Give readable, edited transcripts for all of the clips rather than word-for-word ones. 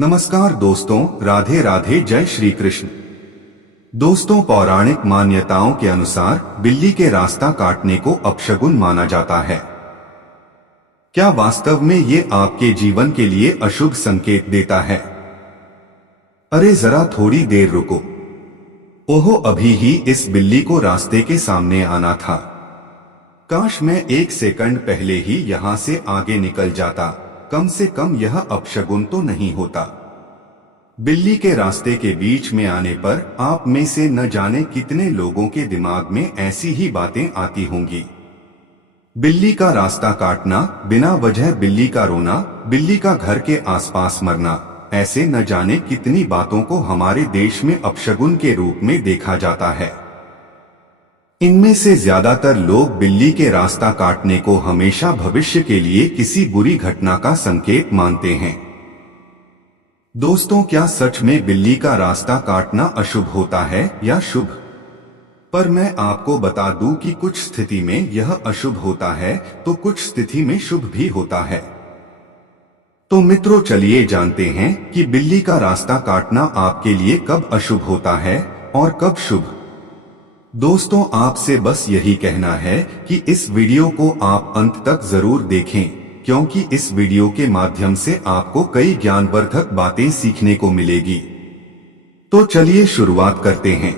नमस्कार दोस्तों, राधे राधे, जय श्री कृष्ण। दोस्तों, पौराणिक मान्यताओं के अनुसार बिल्ली के रास्ता काटने को अपशगुन माना जाता है। क्या वास्तव में ये आपके जीवन के लिए अशुभ संकेत देता है? अरे जरा थोड़ी देर रुको। ओहो, अभी ही इस बिल्ली को रास्ते के सामने आना था। काश मैं एक सेकंड पहले ही यहाँ से आगे निकल जाता। कम से कम यह अपशगुन तो नहीं होता। बिल्ली के रास्ते के बीच में आने पर आप में से न जाने कितने लोगों के दिमाग में ऐसी ही बातें आती होंगी। बिल्ली का रास्ता काटना, बिना वजह बिल्ली का रोना, बिल्ली का घर के आसपास मरना, ऐसे न जाने कितनी बातों को हमारे देश में अपशगुन के रूप में देखा जाता है। इनमें से ज्यादातर लोग बिल्ली के रास्ता काटने को हमेशा भविष्य के लिए किसी बुरी घटना का संकेत मानते हैं। दोस्तों, क्या सच में बिल्ली का रास्ता काटना अशुभ होता है या शुभ? पर मैं आपको बता दूं कि कुछ स्थिति में यह अशुभ होता है तो कुछ स्थिति में शुभ भी होता है। तो मित्रों, चलिए जानते हैं कि बिल्ली का रास्ता काटना आपके लिए कब अशुभ होता है और कब शुभ। दोस्तों, आपसे बस यही कहना है कि इस वीडियो को आप अंत तक जरूर देखें, क्योंकि इस वीडियो के माध्यम से आपको कई ज्ञानवर्धक बातें सीखने को मिलेगी। तो चलिए शुरुआत करते हैं।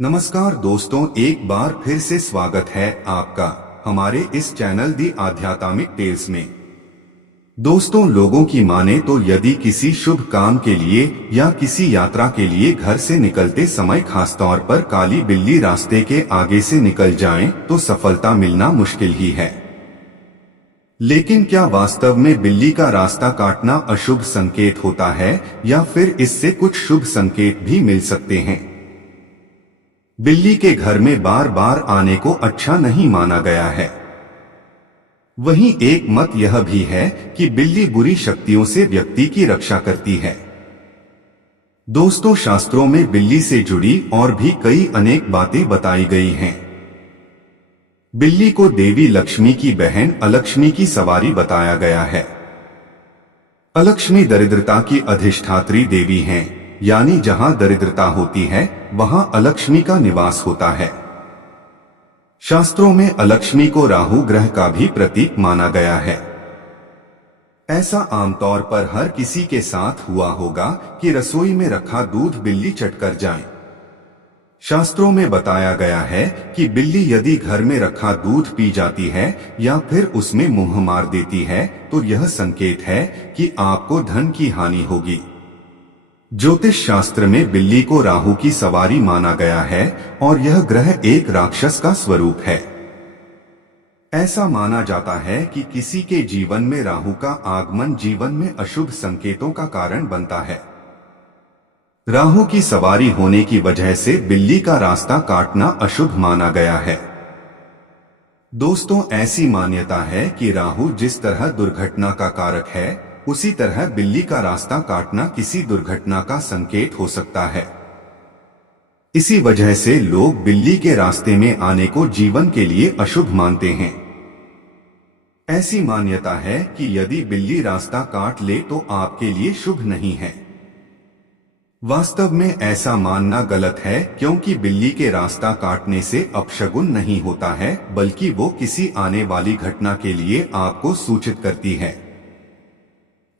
नमस्कार दोस्तों, एक बार फिर से स्वागत है आपका हमारे इस चैनल दी आध्यात्मिक टेल्स में। दोस्तों, लोगों की माने तो यदि किसी शुभ काम के लिए या किसी यात्रा के लिए घर से निकलते समय खासतौर पर काली बिल्ली रास्ते के आगे से निकल जाए तो सफलता मिलना मुश्किल ही है। लेकिन क्या वास्तव में बिल्ली का रास्ता काटना अशुभ संकेत होता है या फिर इससे कुछ शुभ संकेत भी मिल सकते हैं? बिल्ली के घर में बार बार आने को अच्छा नहीं माना गया है। वहीं एक मत यह भी है कि बिल्ली बुरी शक्तियों से व्यक्ति की रक्षा करती है। दोस्तों, शास्त्रों में बिल्ली से जुड़ी और भी कई अनेक बातें बताई गई हैं। बिल्ली को देवी लक्ष्मी की बहन अलक्ष्मी की सवारी बताया गया है। अलक्ष्मी दरिद्रता की अधिष्ठात्री देवी हैं, यानी जहां दरिद्रता होती है वहां अलक्ष्मी का निवास होता है। शास्त्रों में अलक्ष्मी को राहु ग्रह का भी प्रतीक माना गया है। ऐसा आमतौर पर हर किसी के साथ हुआ होगा कि रसोई में रखा दूध बिल्ली चटकर जाए। शास्त्रों में बताया गया है कि बिल्ली यदि घर में रखा दूध पी जाती है या फिर उसमें मुंह मार देती है तो यह संकेत है कि आपको धन की हानि होगी। ज्योतिष शास्त्र में बिल्ली को राहु की सवारी माना गया है और यह ग्रह एक राक्षस का स्वरूप है। ऐसा माना जाता है कि किसी के जीवन में राहु का आगमन जीवन में अशुभ संकेतों का कारण बनता है। राहु की सवारी होने की वजह से बिल्ली का रास्ता काटना अशुभ माना गया है। दोस्तों, ऐसी मान्यता है कि राहु जिस तरह दुर्घटना का कारक है उसी तरह बिल्ली का रास्ता काटना किसी दुर्घटना का संकेत हो सकता है। इसी वजह से लोग बिल्ली के रास्ते में आने को जीवन के लिए अशुभ मानते हैं। ऐसी मान्यता है कि यदि बिल्ली रास्ता काट ले तो आपके लिए शुभ नहीं है। वास्तव में ऐसा मानना गलत है, क्योंकि बिल्ली के रास्ता काटने से अपशगुन नहीं होता है, बल्कि वो किसी आने वाली घटना के लिए आपको सूचित करती है।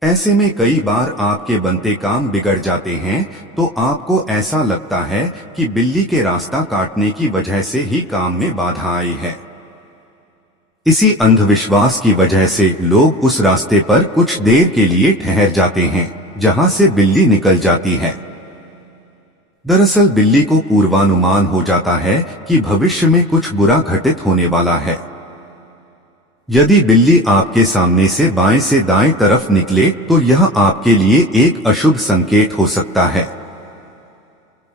ऐसे में कई बार आपके बनते काम बिगड़ जाते हैं तो आपको ऐसा लगता है कि बिल्ली के रास्ता काटने की वजह से ही काम में बाधा आई है। इसी अंधविश्वास की वजह से लोग उस रास्ते पर कुछ देर के लिए ठहर जाते हैं जहां से बिल्ली निकल जाती है। दरअसल बिल्ली को पूर्वानुमान हो जाता है कि भविष्य में कुछ बुरा घटित होने वाला है। यदि बिल्ली आपके सामने से बाएं से दाएं तरफ निकले तो यह आपके लिए एक अशुभ संकेत हो सकता है।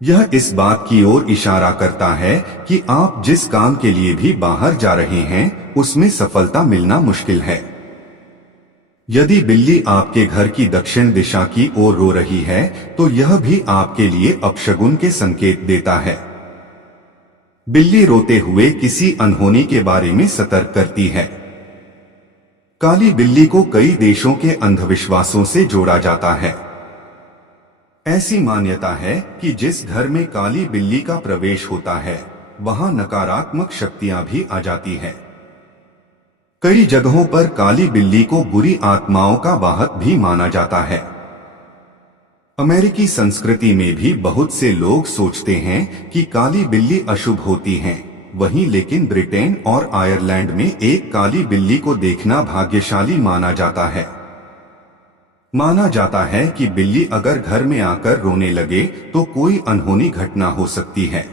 यह इस बात की ओर इशारा करता है कि आप जिस काम के लिए भी बाहर जा रहे हैं उसमें सफलता मिलना मुश्किल है। यदि बिल्ली आपके घर की दक्षिण दिशा की ओर रो रही है तो यह भी आपके लिए अपशगुन के संकेत देता है। बिल्ली रोते हुए किसी अनहोनी के बारे में सतर्क करती है। काली बिल्ली को कई देशों के अंधविश्वासों से जोड़ा जाता है। ऐसी मान्यता है कि जिस घर में काली बिल्ली का प्रवेश होता है वहां नकारात्मक शक्तियां भी आ जाती है। कई जगहों पर काली बिल्ली को बुरी आत्माओं का वाहक भी माना जाता है। अमेरिकी संस्कृति में भी बहुत से लोग सोचते हैं कि काली बिल्ली अशुभ होती हैं। वहीं लेकिन ब्रिटेन और आयरलैंड में एक काली बिल्ली को देखना भाग्यशाली माना जाता है। माना जाता है कि बिल्ली अगर घर में आकर रोने लगे तो कोई अनहोनी घटना हो सकती है।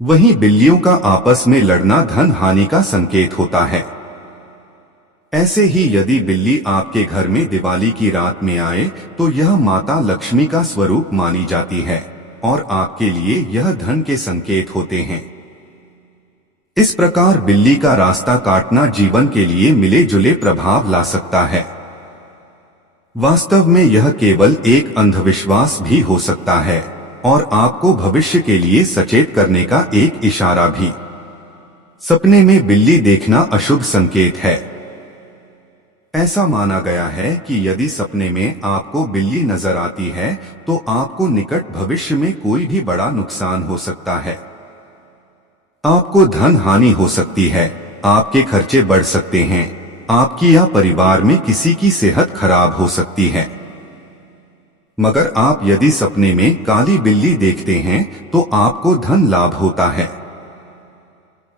वहीं बिल्लियों का आपस में लड़ना धन हानि का संकेत होता है। ऐसे ही यदि बिल्ली आपके घर में दिवाली की रात में आए तो यह माता लक्ष्मी का स्वरूप मानी जाती है और आपके लिए यह धन के संकेत होते हैं। इस प्रकार बिल्ली का रास्ता काटना जीवन के लिए मिले जुले प्रभाव ला सकता है। वास्तव में यह केवल एक अंधविश्वास भी हो सकता है और आपको भविष्य के लिए सचेत करने का एक इशारा भी। सपने में बिल्ली देखना अशुभ संकेत है। ऐसा माना गया है कि यदि सपने में आपको बिल्ली नजर आती है तो आपको निकट भविष्य में कोई भी बड़ा नुकसान हो सकता है। आपको धन हानि हो सकती है, आपके खर्चे बढ़ सकते हैं, आपकी या परिवार में किसी की सेहत खराब हो सकती है। मगर आप यदि सपने में काली बिल्ली देखते हैं तो आपको धन लाभ होता है।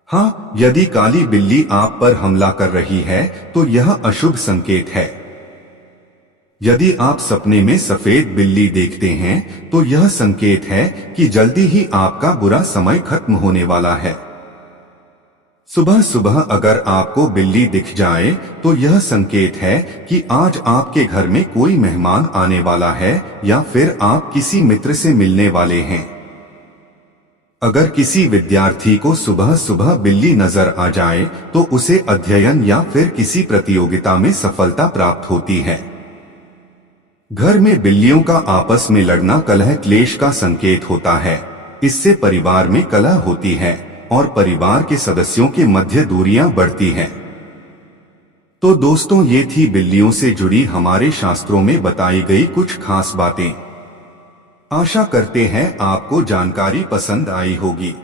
हाँ, यदि काली बिल्ली आप पर हमला कर रही है तो यह अशुभ संकेत है। यदि आप सपने में सफेद बिल्ली देखते हैं तो यह संकेत है कि जल्दी ही आपका बुरा समय खत्म होने वाला है। सुबह सुबह अगर आपको बिल्ली दिख जाए तो यह संकेत है कि आज आपके घर में कोई मेहमान आने वाला है या फिर आप किसी मित्र से मिलने वाले हैं। अगर किसी विद्यार्थी को सुबह सुबह बिल्ली नजर आ जाए तो उसे अध्ययन या फिर किसी प्रतियोगिता में सफलता प्राप्त होती है। घर में बिल्लियों का आपस में लड़ना कलह क्लेश का संकेत होता है। इससे परिवार में कलह होती है और परिवार के सदस्यों के मध्य दूरियां बढ़ती हैं। तो दोस्तों, ये थी बिल्लियों से जुड़ी हमारे शास्त्रों में बताई गई कुछ खास बातें। आशा करते हैं आपको जानकारी पसंद आई होगी।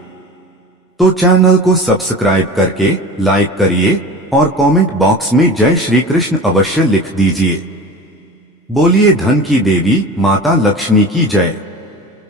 तो चैनल को सब्सक्राइब करके लाइक करिए और कमेंट बॉक्स में जय श्री कृष्ण अवश्य लिख दीजिए। बोलिए धन की देवी माता लक्ष्मी की जय।